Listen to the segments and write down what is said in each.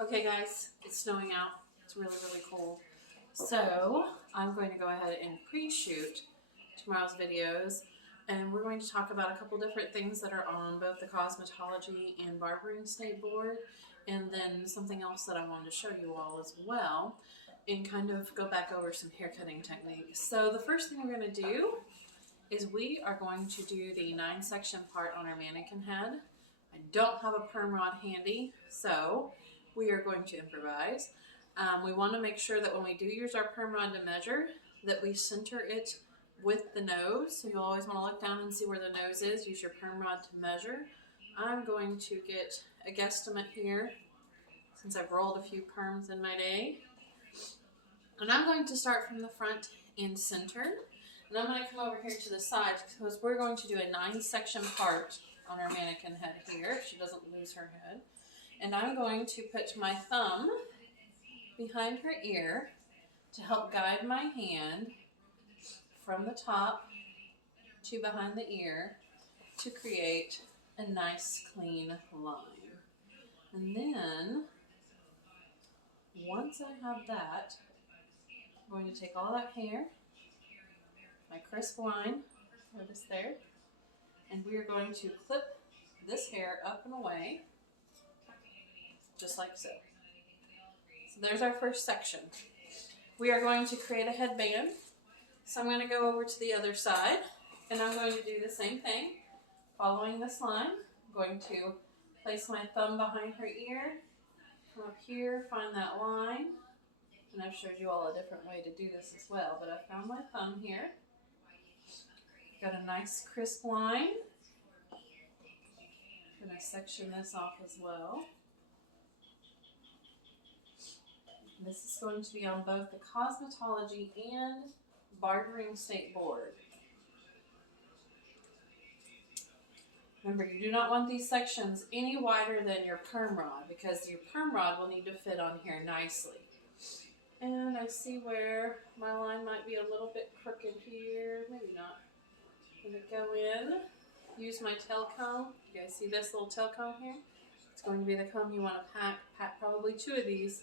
Okay guys, it's snowing out. It's really, really cold. So I'm going to go ahead and pre-shoot tomorrow's videos, and we're going to talk about a couple different things that are on both the cosmetology and barbering state board, and then something else that I wanted to show you all as well, and kind of go back over some hair cutting techniques. So the first thing we're going to do is we are going to do the 9-section part on our mannequin head. I don't have a perm rod handy, so we are going to improvise. We want to make sure that when we do use our perm rod to measure, that we center it with the nose. So you'll always want to look down and see where the nose is. Use your perm rod to measure. I'm going to get a guesstimate here, since I've rolled a few perms in my day. And I'm going to start from the front and center. And I'm going to come over here to the side because we're going to do a 9-section part on our mannequin head here, if she doesn't lose her head. And I'm going to put my thumb behind her ear to help guide my hand from the top to behind the ear to create a nice clean line. And then, once I have that, I'm going to take all that hair, my crisp line, notice there, and we are going to clip this hair up and away, just like so. So there's our first section. We are going to create a headband. So I'm going to go over to the other side, and I'm going to do the same thing, following this line. I'm going to place my thumb behind her ear, come up here, find that line, and I've showed you all a different way to do this as well, but I found my thumb here. Got a nice crisp line. I'm going to section this off as well. This is going to be on both the cosmetology and barbering state board. Remember, you do not want these sections any wider than your perm rod, because your perm rod will need to fit on here nicely. And I see where my line might be a little bit crooked here, maybe not. I'm going to go in, use my tail comb. You guys see this little tail comb here? It's going to be the comb you want to pack probably 2 of these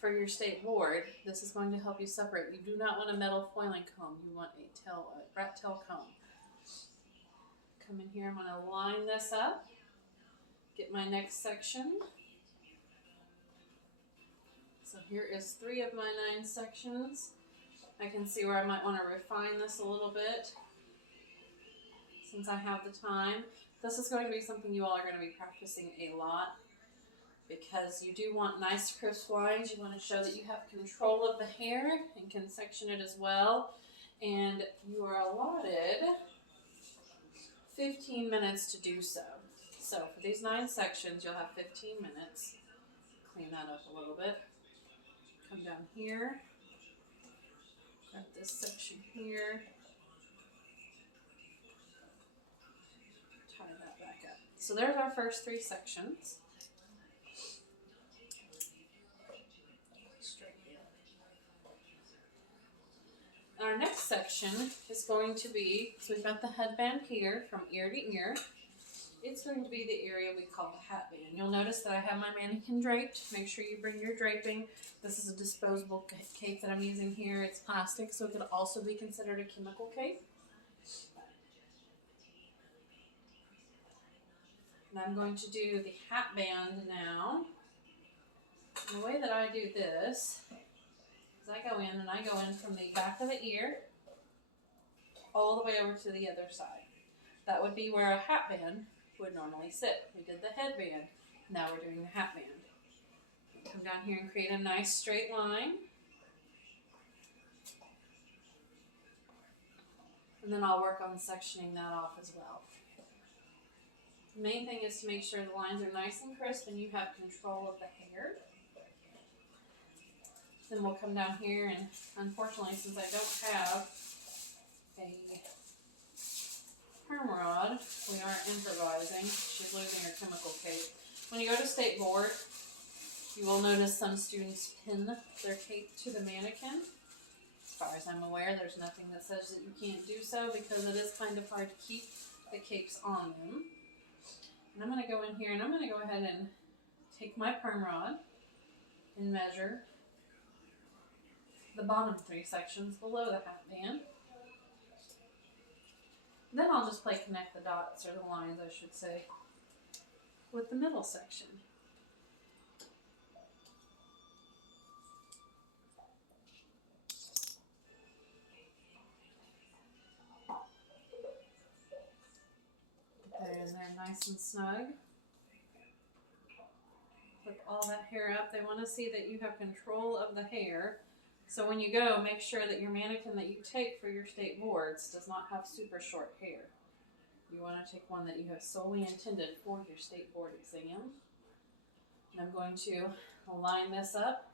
for your state board. This is going to help you separate. You do not want a metal foiling comb. You want a rat tail comb. Come in here, I'm going to line this up, get my next section. So here is 3 of my 9 sections. I can see where I might want to refine this a little bit since I have the time. This is going to be something you all are going to be practicing a lot, because you do want nice crisp lines. You want to show that you have control of the hair and can section it as well. And you are allotted 15 minutes to do so. So for these 9 sections, you'll have 15 minutes. Clean that up a little bit. Come down here. Grab this section here. Tie that back up. So there's our first 3 sections. Our next section is going to be, so we've got the headband here from ear to ear. It's going to be the area we call the hat band. You'll notice that I have my mannequin draped. Make sure you bring your draping. This is a disposable cape that I'm using here. It's plastic, so it could also be considered a chemical cape. And I'm going to do the hat band now. And the way that I do this, I go in and I go in from the back of the ear all the way over to the other side. That would be where a hat band would normally sit. We did the headband. Now we're doing the hat band. Come down here and create a nice straight line. And then I'll work on sectioning that off as well. The main thing is to make sure the lines are nice and crisp and you have control of the hair. Then we'll come down here, and unfortunately, since I don't have a perm rod, we are improvising. She's losing her chemical cape. When you go to state board, you will notice some students pin their cape to the mannequin. As far as I'm aware, there's nothing that says that you can't do so, because it is kind of hard to keep the capes on them. And I'm going to go in here and I'm going to go ahead and take my perm rod. and measure the bottom 3 sections below the hat band. Then I'll just play connect the dots, or the lines I should say, with the middle section. Put that in there nice and snug. Flip all that hair up. They want to see that you have control of the hair. So when you go, make sure that your mannequin that you take for your state boards does not have super short hair. You want to take one that you have solely intended for your state board exam. And I'm going to line this up.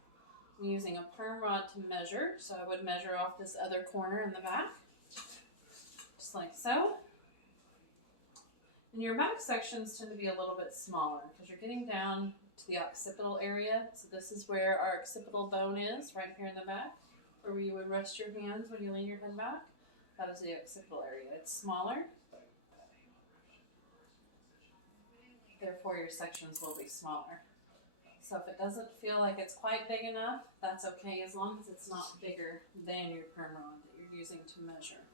I'm using a perm rod to measure. So I would measure off this other corner in the back, just like so. And your back sections tend to be a little bit smaller because you're getting down to the occipital area. So this is where our occipital bone is, right here in the back, where you would rest your hands when you lean your head back. That is the occipital area. It's smaller. Therefore, your sections will be smaller. So if it doesn't feel like it's quite big enough, that's okay, as long as it's not bigger than your perm rod that you're using to measure.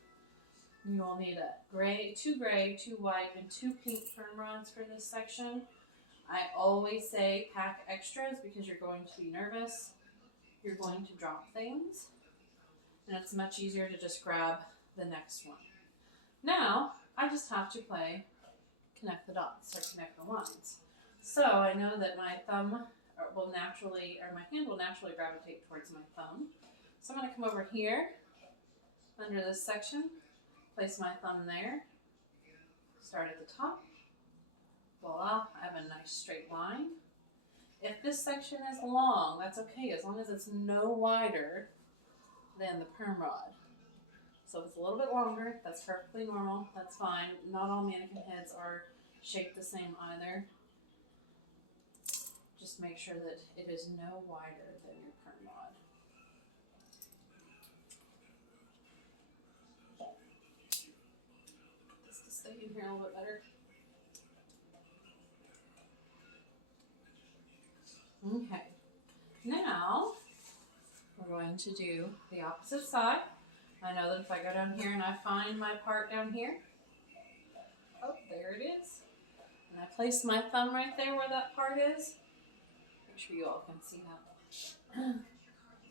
You will need two gray, 2 white, and 2 pink perm rods for this section. I always say pack extras because you're going to be nervous. You're going to drop things. And it's much easier to just grab the next one. Now, I just have to play connect the dots or connect the lines. So I know that my thumb will naturally, or my hand will naturally gravitate towards my thumb. So I'm going to come over here under this section. Place my thumb there, start at the top, voila, I have a nice straight line. If this section is long, that's okay, as long as it's no wider than the perm rod. So if it's a little bit longer, that's perfectly normal, that's fine. Not all mannequin heads are shaped the same either. Just make sure that it is no wider than your perm rod. In here a little bit better. Okay, now we're going to do the opposite side. I know that if I go down here and I find my part down here, oh, there it is, and I place my thumb right there where that part is. Make sure you all can see that. I'm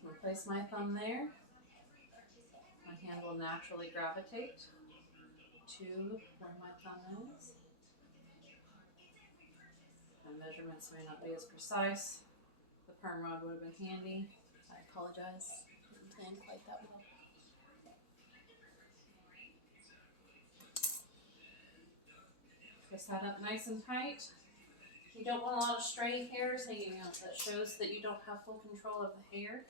going to place my thumb there. My hand will naturally gravitate to where my thumb is. My measurements may not be as precise. The perm rod would have been handy. I apologize. Didn't plan quite that well. Twist that up nice and tight. You don't want a lot of stray hairs hanging out. That shows that you don't have full control of the hair.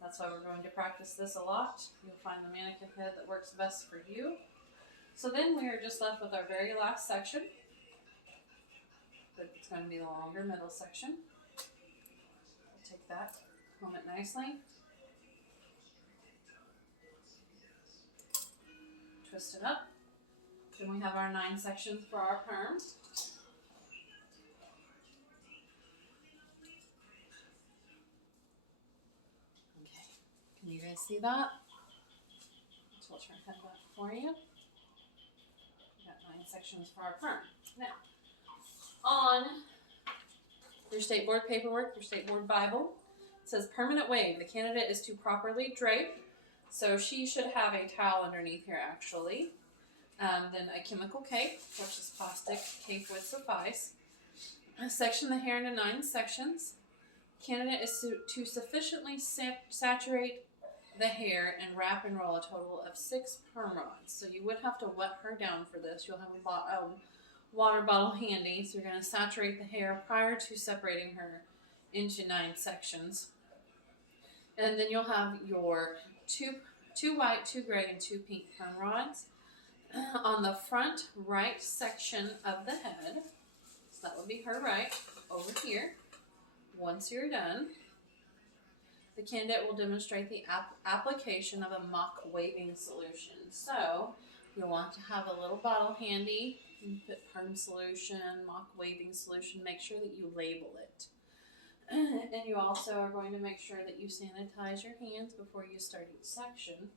That's why we're going to practice this a lot. You'll find the mannequin head that works best for you. So then we are just left with our very last section. But it's going to be the longer middle section. I'll take that, comb it nicely. Twist it up. Then we have our 9 sections for our perms. Can you guys see that? So I'll turn that back for you. We got 9 sections for our perm. Now, on your state board paperwork, your state board Bible, it says permanent wave. The candidate is to properly drape. So she should have a towel underneath here actually. Then a chemical cape, which is plastic cape would suffice. Section the hair into 9 sections. Candidate is to sufficiently saturate the hair and wrap and roll a total of 6 perm rods. So you would have to wet her down for this. You'll have a water bottle handy. So you're going to saturate the hair prior to separating her into 9 sections. And then you'll have your two white, 2 gray, and 2 pink perm rods on the front right section of the head. So that would be her right over here. Once you're done, the candidate will demonstrate the application of a mock waving solution. So you'll want to have a little bottle handy. You can put perm solution, mock waving solution. Make sure that you label it. And you also are going to make sure that you sanitize your hands before you start each section.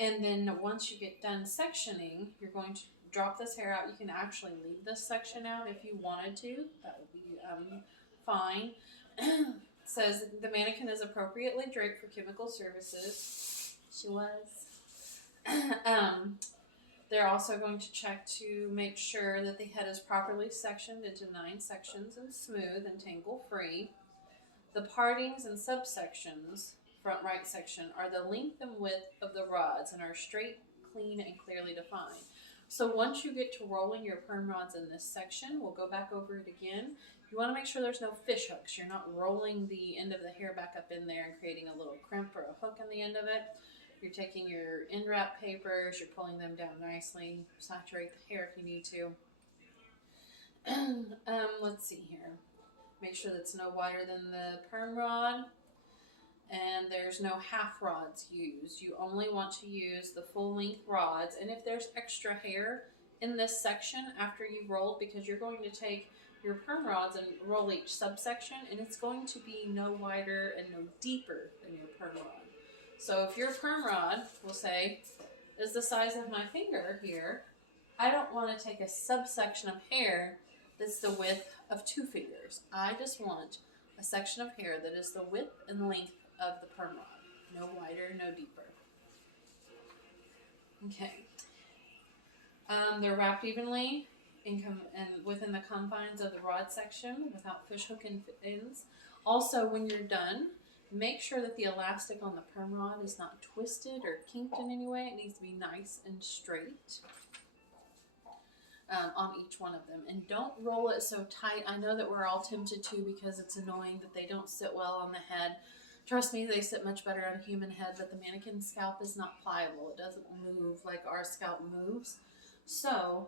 And then once you get done sectioning, you're going to drop this hair out. You can actually leave this section out if you wanted to. That would be fine. It says the mannequin is appropriately draped for chemical services. She was. They're also going to check to make sure that the head is properly sectioned into 9 sections and smooth and tangle free. The partings and subsections, front right section, are the length and width of the rods and are straight, clean, and clearly defined. So once you get to rolling your perm rods in this section, we'll go back over it again. You want to make sure there's no fish hooks. You're not rolling the end of the hair back up in there and creating a little crimp or a hook in the end of it. You're taking your end wrap papers, you're pulling them down nicely, saturate the hair if you need to. Let's see here. Make sure that's no wider than the perm rod, and there's no half rods used. You only want to use the full length rods, and if there's extra hair in this section after you've rolled, because you're going to take your perm rods and roll each subsection, and it's going to be no wider and no deeper than your perm rod. So if your perm rod, we'll say, is the size of my finger here, I don't want to take a subsection of hair that's the width of 2 fingers. I just want a section of hair that is the width and length of the perm rod. No wider, no deeper. Okay. They're wrapped evenly and within the confines of the rod section without fish hook ends. Also, when you're done, make sure that the elastic on the perm rod is not twisted or kinked in any way. It needs to be nice and straight on each one of them. And don't roll it so tight. I know that we're all tempted to because it's annoying that they don't sit well on the head. Trust me, they sit much better on a human head, but the mannequin scalp is not pliable. It doesn't move like our scalp moves. So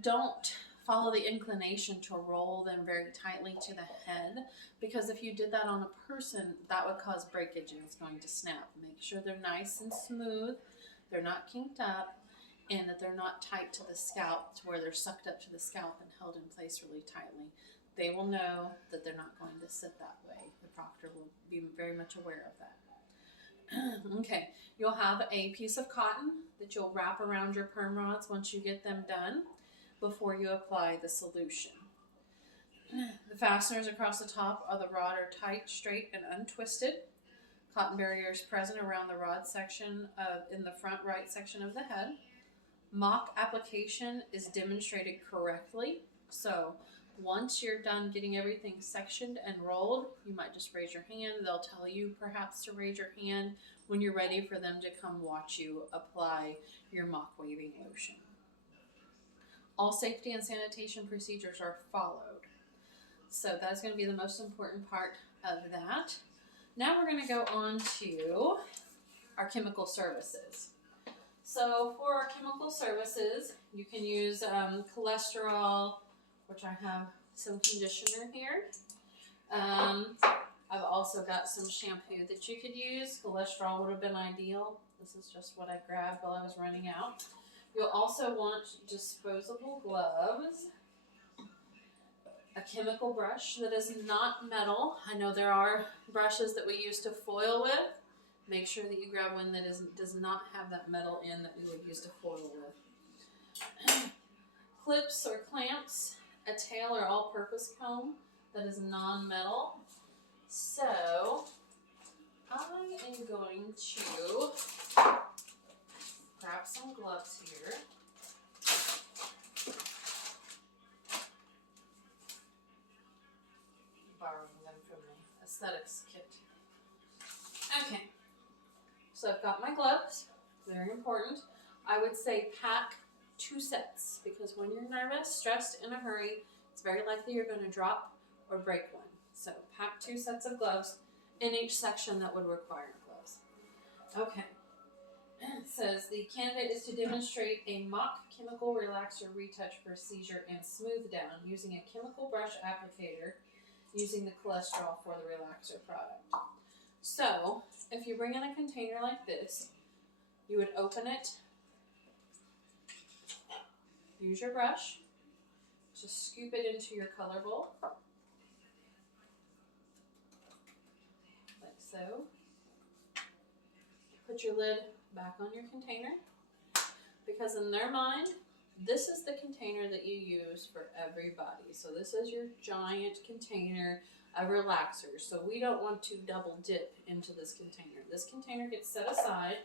don't follow the inclination to roll them very tightly to the head, because if you did that on a person, that would cause breakage and it's going to snap. Make sure they're nice and smooth, they're not kinked up, and that they're not tight to the scalp to where they're sucked up to the scalp and held in place really tightly. They will know that they're not going to sit that way. The proctor will be very much aware of that. Okay, you'll have a piece of cotton that you'll wrap around your perm rods once you get them done before you apply the solution. The fasteners across the top of the rod are tight, straight, and untwisted. Cotton barrier is present around the rod section in the front right section of the head. Mock application is demonstrated correctly. So once you're done getting everything sectioned and rolled, you might just raise your hand. They'll tell you perhaps to raise your hand when you're ready for them to come watch you apply your mock waving lotion. All safety and sanitation procedures are followed. So that's going to be the most important part of that. Now we're going to go on to our chemical services. So for our chemical services, you can use cholesterol, which I have some conditioner here. I've also got some shampoo that you could use. Cholesterol would have been ideal. This is just what I grabbed while I was running out. You'll also want disposable gloves, a chemical brush that is not metal. I know there are brushes that we use to foil with. Make sure that you grab one that does not have that metal in that we would use to foil with. Clips or clamps, a tail or all-purpose comb that is non-metal. So I am going to grab some gloves here. Borrowing them from the aesthetics kit. Okay, so I've got my gloves, very important. I would say pack 2 sets, because when you're nervous, stressed, in a hurry, it's very likely you're going to drop or break one. So pack 2 sets of gloves in each section that would require gloves. Okay. It says the candidate is to demonstrate a mock chemical relaxer retouch procedure and smooth down using a chemical brush applicator using the cholesterol for the relaxer product. So if you bring in a container like this, you would open it, use your brush, just scoop it into your color bowl, so. Put your lid back on your container, because in their mind, this is the container that you use for everybody. So this is your giant container of relaxers. So we don't want to double dip into this container. This container gets set aside.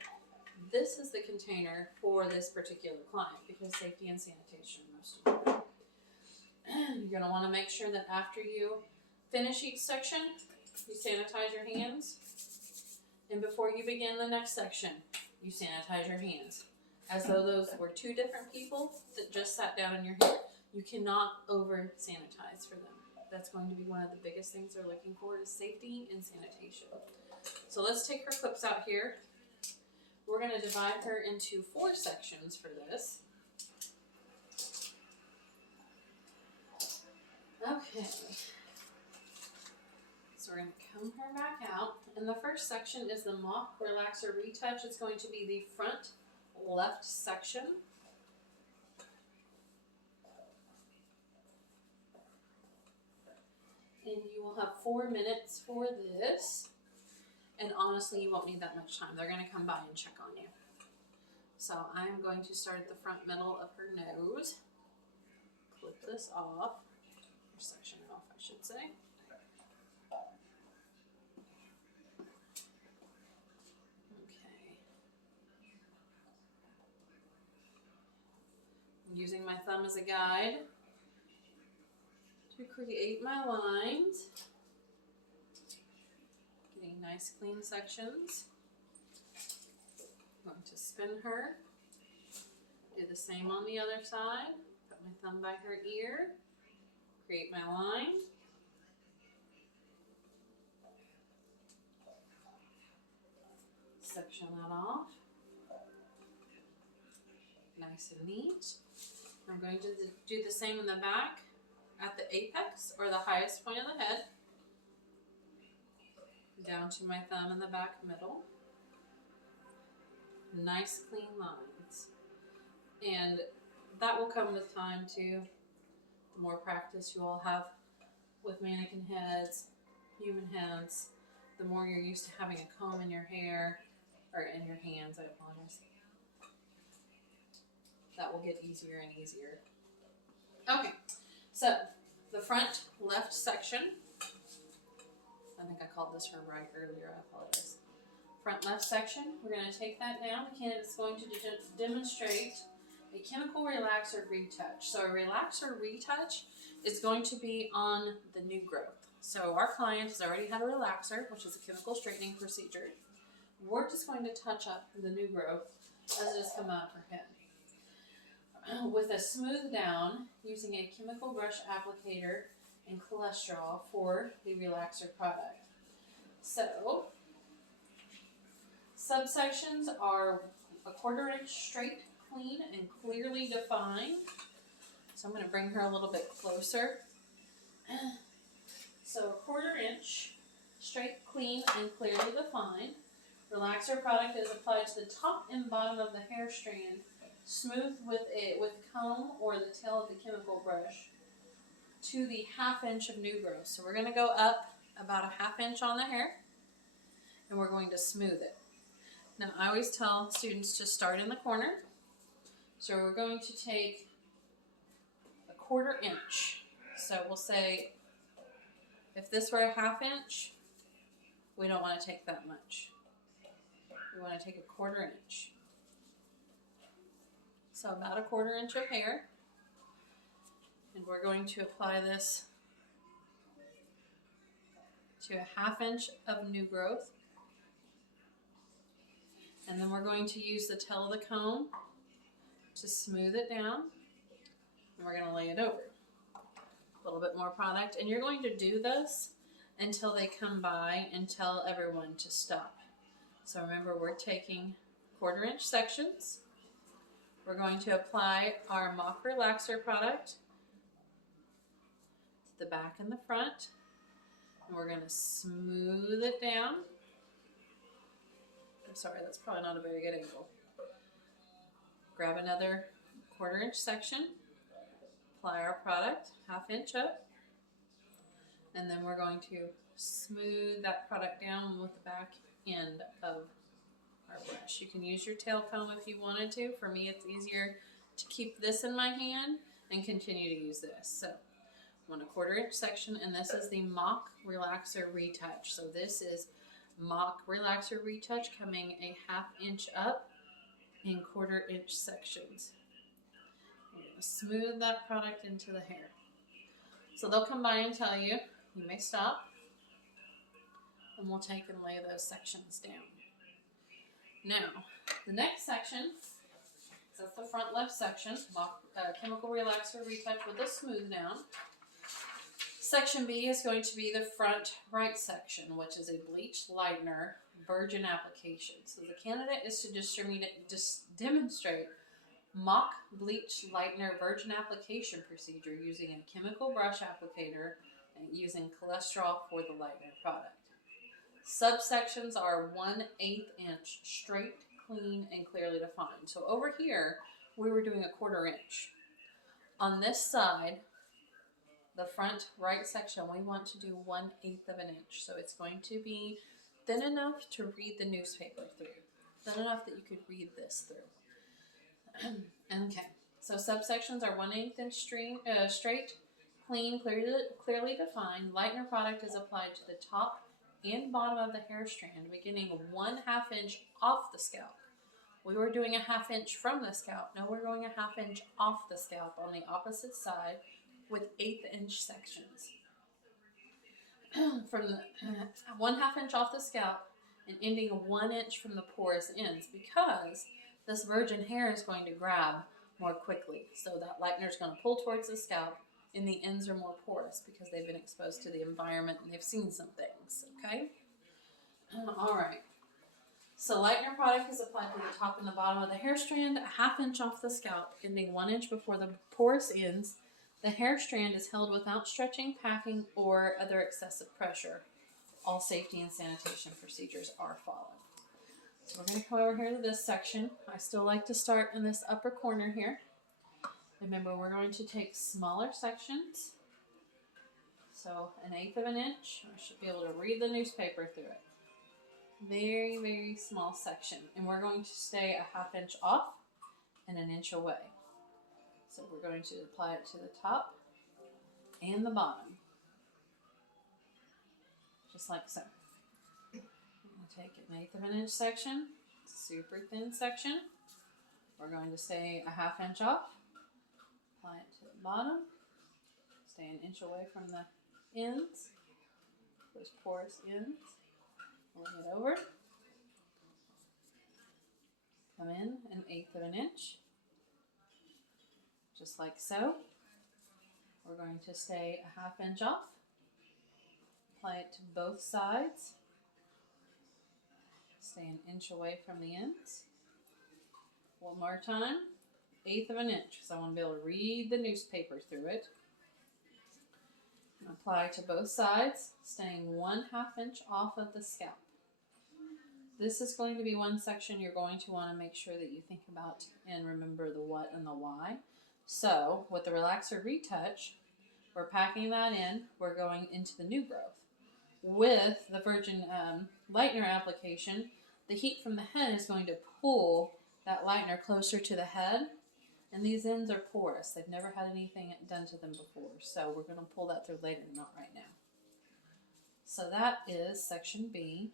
This is the container for this particular client because safety and sanitation are most important. You're going to want to make sure that after you finish each section, you sanitize your hands. And before you begin the next section, you sanitize your hands. As though those were two different people that just sat down in your hair. You cannot over-sanitize for them. That's going to be one of the biggest things they're looking for is safety and sanitation. So let's take her clips out here. We're going to divide her into 4 sections for this. Okay. So we're going to comb her back out. And the first section is the Mop Relaxer Retouch. It's going to be the front left section. And you will have 4 minutes for this. And honestly, you won't need that much time. They're going to come by and check on you. So I'm going to start at the front middle of her nose. Clip this off. Or section it off, I should say. Using my thumb as a guide to create my lines. Getting nice clean sections. I'm going to spin her. Do the same on the other side. Put my thumb by her ear. Create my line. Section that off. Nice and neat. I'm going to do the same in the back at the apex or the highest point of the head. Down to my thumb in the back middle. Nice clean lines. And that will come with time too. The more practice you all have with mannequin heads, human heads, the more you're used to having a comb in your hair, or in your hands, I apologize. That will get easier and easier. Okay, so the front left section, I think I called this her right earlier, I apologize. Front left section, we're going to take that down. The candidate's going to demonstrate a chemical relaxer retouch. So a relaxer retouch is going to be on the new growth. So our client has already had a relaxer, which is a chemical straightening procedure. We're just going to touch up the new growth as it has come out of her head. With a smooth down using a chemical brush applicator and cholesterol for the relaxer product. So, subsections are a 1/4 inch straight, clean, and clearly defined. So I'm going to bring her a little bit closer. So 1/4 inch, straight, clean, and clearly defined. Relaxer product is applied to the top and bottom of the hair strand. Smooth with comb or the tail of the chemical brush to the 1/2 inch of new growth. So we're going to go up about a 1/2 inch on the hair and we're going to smooth it. Now I always tell students to start in the corner. So we're going to take a 1/4 inch. So we'll say if this were a 1/2 inch, we don't want to take that much. We want to take a 1/4 inch. So about a 1/4 inch of hair. And we're going to apply this to a 1/2 inch of new growth. And then we're going to use the tail of the comb to smooth it down. And we're going to lay it over. A little bit more product. And you're going to do this until they come by and tell everyone to stop. So remember, we're taking 1/4 inch sections. We're going to apply our Mop Relaxer product to the back and the front. And we're going to smooth it down. I'm sorry, that's probably not a very good angle. Grab another 1/4 inch section. Apply our product 1/2 inch up. And then we're going to smooth that product down with the back end of our brush. You can use your tail comb if you wanted to. For me, it's easier to keep this in my hand and continue to use this. So 1/4 inch section, and this is the Mock Relaxer Retouch. So this is Mock Relaxer Retouch coming a 1/2 inch up in 1/4 inch sections. We're going to smooth that product into the hair. So they'll come by and tell you, you may stop, and we'll take and lay those sections down. Now, the next section, that's the front left section, Chemical Relaxer Retouch with a smooth down. Section B is going to be the front right section, which is a bleach lightener virgin application. So the candidate is to demonstrate mock bleach lightener virgin application procedure using a chemical brush applicator and using cholesterol for the lightener product. Subsections are 1/8 inch straight, clean, and clearly defined. So over here, we were doing a 1/4 inch. On this side, the front right section, we want to do 1/8 of an inch. So it's going to be thin enough to read the newspaper through. Thin enough that you could read this through. Okay, so subsections are 1/8 inch straight, clean, clearly defined. Lightener product is applied to the top and bottom of the hair strand, beginning 1/2 inch off the scalp. We were doing a 1/2 inch from the scalp. Now we're going a 1/2 inch off the scalp on the opposite side with 1/8 inch sections. From the 1/2 inch off the scalp and ending 1 inch from the porous ends, because this virgin hair is going to grab more quickly. So that lightener is going to pull towards the scalp, and the ends are more porous because they've been exposed to the environment and they've seen some things, okay? All right. So lightener product is applied to the top and the bottom of the hair strand, a 1/2 inch off the scalp, ending 1 inch before the porous ends. The hair strand is held without stretching, packing, or other excessive pressure. All safety and sanitation procedures are followed. So we're going to come over here to this section. I still like to start in this upper corner here. Remember, we're going to take smaller sections. So 1/8 of an inch. I should be able to read the newspaper through it. Very, very small section. And we're going to stay a 1/2 inch off and 1 inch away. So we're going to apply it to the top and the bottom. Just like so. Take an 1/8 of an inch section, super thin section. We're going to stay a 1/2 inch off, apply it to the bottom, stay 1 inch away from the ends, those porous ends. Bring it over, come in 1/8 of an inch, just like so. We're going to stay a 1/2 inch off, apply it to both sides. Stay 1 inch away from the ends. One more time, 1/8 of an inch, because I want to be able to read the newspaper through it. And apply to both sides, staying 1/2 inch off of the scalp. This is going to be one section you're going to want to make sure that you think about and remember the what and the why. So, with the Relaxer Retouch, we're packing that in. We're going into the new growth. With the Virgin Lightener application, the heat from the head is going to pull that lightener closer to the head, and these ends are porous. They've never had anything done to them before, so we're going to pull that through later, not right now. So that is section B,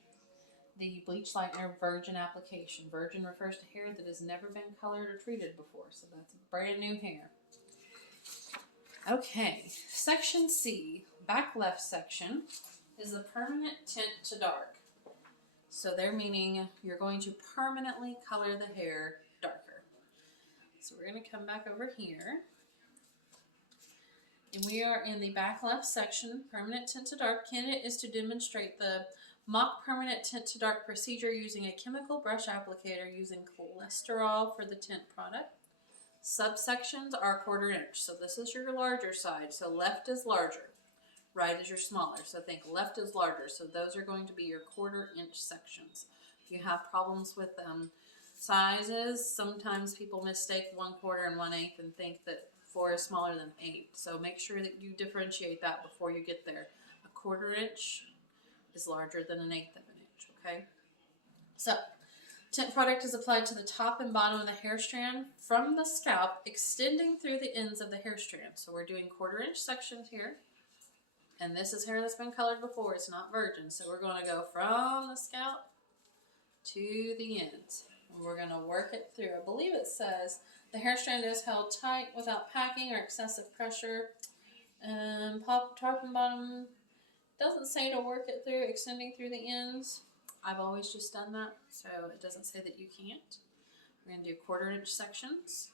the bleach lightener virgin application. Virgin refers to hair that has never been colored or treated before, so that's brand new hair. Okay, section C, back left section, is the permanent tint to dark. So they're meaning you're going to permanently color the hair darker. So we're going to come back over here. And we are in the back left section, permanent tint to dark. Candidate is to demonstrate the mock permanent tint to dark procedure using a chemical brush applicator using cholesterol for the tint product. Subsections are 1/4 inch. So this is your larger side. So left is larger. Right is your smaller. So think left is larger. So those are going to be your 1/4 inch sections. If you have problems with sizes, sometimes people mistake 1/4 and 1/8 and think that 4 is smaller than 8. So make sure that you differentiate that before you get there. A 1/4 inch is larger than 1/8 of an inch, okay? So, tint product is applied to the top and bottom of the hair strand from the scalp, extending through the ends of the hair strand. So we're doing 1/4 inch sections here. And this is hair that's been colored before. It's not virgin. So we're going to go from the scalp to the ends. And we're going to work it through. I believe it says the hair strand is held tight without packing or excessive pressure. Top and bottom doesn't say to work it through, extending through the ends. I've always just done that, so it doesn't say that you can't. We're going to do 1/4 inch sections.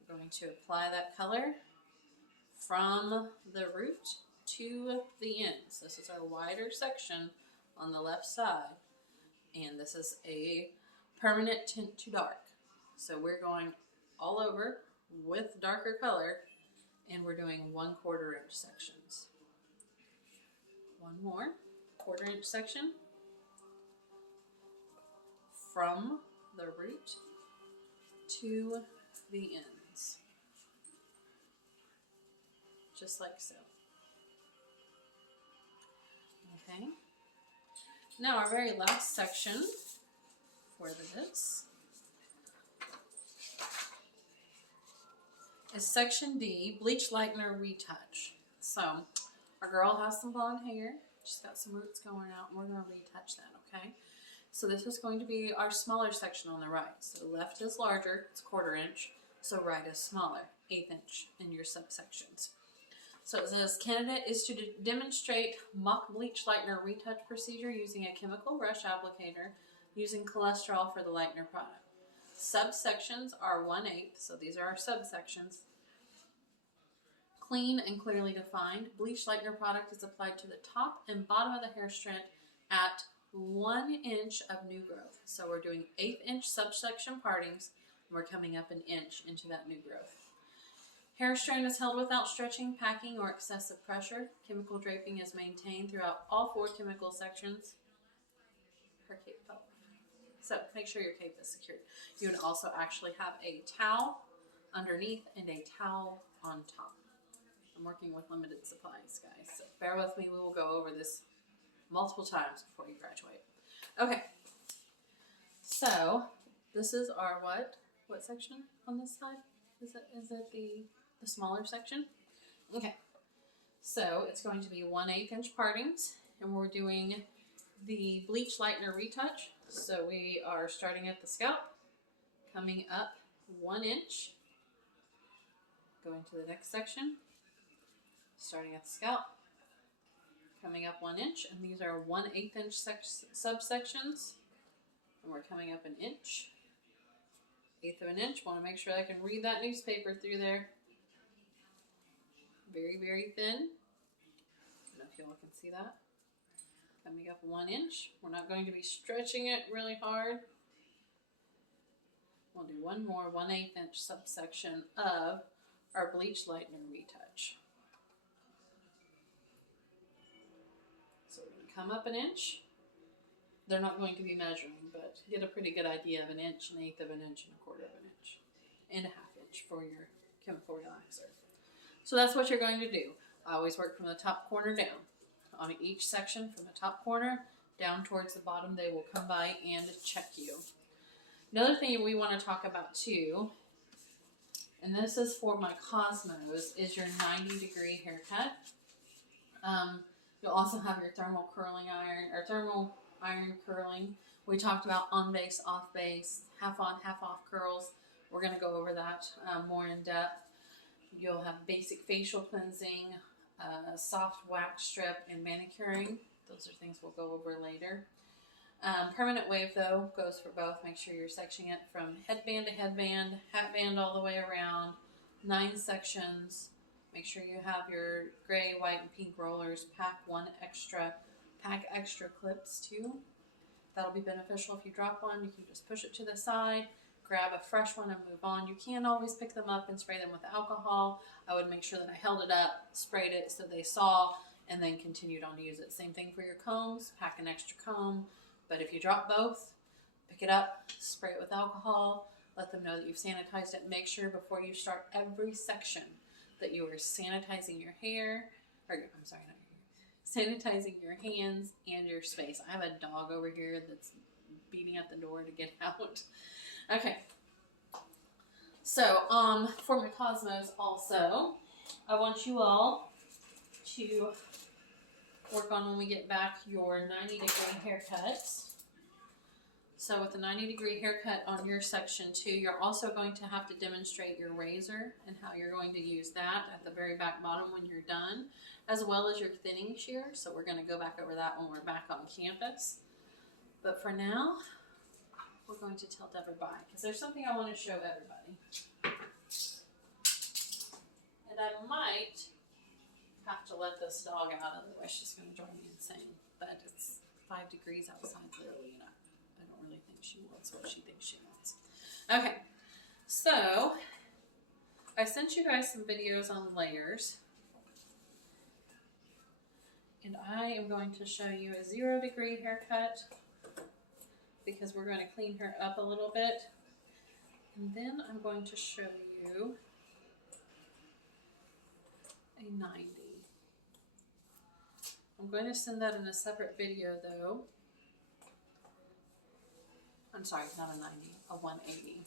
We're going to apply that color from the root to the ends. This is our wider section on the left side, and this is a permanent tint to dark. So we're going all over with darker color, and we're doing 1/4 inch sections. One more 1/4 inch section from the root to the ends, just like so. Okay, now our very last section for this is section D, bleach lightener retouch. So our girl has some blonde hair, she's got some roots going out, and we're going to retouch that, okay? So this is going to be our smaller section on the right. So left is larger, it's 1/4 inch, so right is smaller, 1/8 inch in your subsections. So it says, candidate is to demonstrate mock bleach lightener retouch procedure using a chemical brush applicator using cholesterol for the lightener product. Subsections are 1/8, so these are our subsections. Clean and clearly defined. Bleach lightener product is applied to the top and bottom of the hair strand at 1 inch of new growth. So we're doing 1/8 inch subsection partings, and we're coming up 1 inch into that new growth. Hair strand is held without stretching, packing, or excessive pressure. Chemical draping is maintained throughout all 4 chemical sections. Her cape fell off. So make sure your cape is secured. You would also actually have a towel underneath and a towel on top. I'm working with limited supplies, guys, so bear with me. We will go over this multiple times before you graduate. Okay, so this is our what section on this side? Is it the smaller section? Okay, so it's going to be 1/8 inch partings, and we're doing the bleach lightener retouch. So we are starting at the scalp, coming up 1 inch, going to the next section, starting at the scalp, coming up 1 inch, and these are 1/8 inch subsections, and we're coming up 1 inch, 1/8 of an inch. Want to make sure I can read that newspaper through there. Very, very thin. I don't know if y'all can see that. Coming up 1 inch. We're not going to be stretching it really hard. We'll do one more 1/8 inch subsection of our bleach lightener retouch. So we're going to come up 1 inch. They're not going to be measuring, but get a pretty good idea of 1 inch, 1/8 of an inch, and 1/4 of an inch, and 1/2 inch for your chemical relaxer. So that's what you're going to do. I always work from the top corner down. On each section, from the top corner down towards the bottom, they will come by and check you. Another thing we want to talk about too, and this is for my Cosmos, is your 90-degree haircut. You'll also have your thermal curling iron, or thermal iron curling. We talked about on base, off base, half on, half off curls. We're going to go over that more in depth. You'll have basic facial cleansing, soft wax strip, and manicuring. Those are things we'll go over later. Permanent wave, though, goes for both. Make sure you're sectioning it from headband to headband, hat band all the way around, 9 sections. Make sure you have your gray, white, and pink rollers. Pack extra clips, too. That'll be beneficial. If you drop one, you can just push it to the side, grab a fresh one, and move on. You can always pick them up and spray them with alcohol. I would make sure that I held it up, sprayed it so they saw, and then continued on to use it. Same thing for your combs. Pack an extra comb. But if you drop both, pick it up, spray it with alcohol, let them know that you've sanitized it. Make sure before you start every section that you are sanitizing your hair, or I'm sorry, not your hair, sanitizing your hands and your space. I have a dog over here that's beating at the door to get out. Okay. So, for my Cosmos also, I want you all to work on, when we get back, your 90-degree haircuts. So with the 90-degree haircut on your section 2, you're also going to have to demonstrate your razor and how you're going to use that at the very back bottom when you're done, as well as your thinning shear. So we're going to go back over that when we're back on campus. But for now, we're going to tell Deborah bye, because there's something I want to show everybody. And I might have to let this dog out, otherwise she's going to drive me insane. But it's 5 degrees outside, literally, and I don't really think she wants what she thinks she wants. Okay, so I sent you guys some videos on layers, and I am going to show you a 0-degree haircut because we're going to clean her up a little bit, and then I'm going to show you a 90. I'm going to send that in a separate video though. I'm sorry, not a 90, a 180.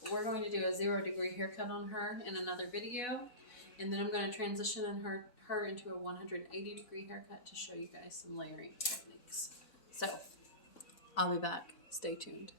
But we're going to do a 0-degree haircut on her in another video, and then I'm going to transition her into a 180-degree haircut to show you guys some layering techniques. So, I'll be back. Stay tuned.